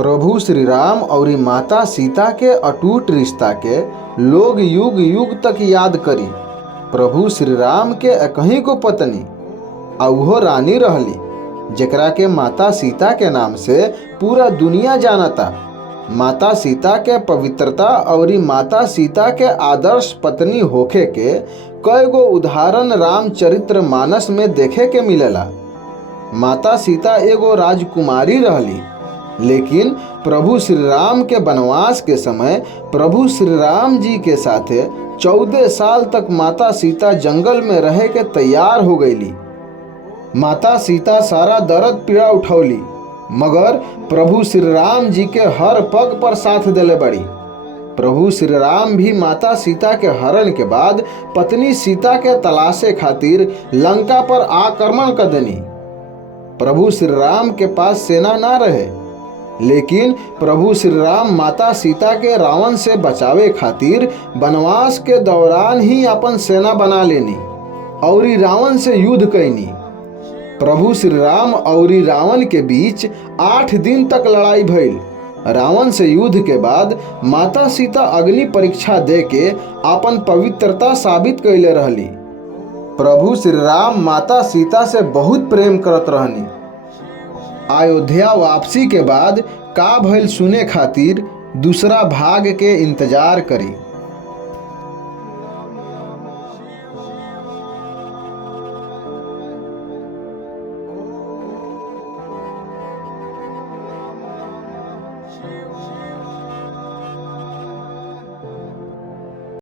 प्रभु श्री राम और माता सीता के अटूट रिश्ता के लोग युग युग तक याद करी। प्रभु श्री राम के एकही को पत्नी आ उहो रानी रहली, जेकरा के माता सीता के नाम से पूरा दुनिया जानता। माता सीता के पवित्रता और माता सीता के आदर्श पत्नी होखे के कई गो उदाहरण रामचरित्र मानस में देखे के मिलेला। माता सीता एगो राजकुमारी रहली, लेकिन प्रभु श्री राम के वनवास के समय प्रभु श्री राम जी के साथे 14 साल तक माता सीता जंगल में रहे के तैयार हो गईली। माता सीता सारा दर्द पीड़ा उठौली, मगर प्रभु श्री राम जी के हर पग पर साथ देले बड़ी। प्रभु श्री राम भी माता सीता के हरण के बाद पत्नी सीता के तलाशे खातिर लंका पर आक्रमण कर देनी। प्रभु श्री राम के पास सेना ना रहे, लेकिन प्रभु श्री राम माता सीता के रावण से बचावे खातिर वनवास के दौरान ही अपन सेना बना लेनी और रावण से युद्ध कैनी। प्रभु श्री राम और रावण के बीच 8 दिन तक लड़ाई भइल। रावण से युद्ध के बाद माता सीता अग्नि परीक्षा दे के अपन पवित्रता साबित कैले रहली। प्रभु श्री राम माता सीता से बहुत प्रेम करत रहनी। अयोध्या वापसी के बाद का भइल सुने खातिर दूसरा भाग के इंतजार करी।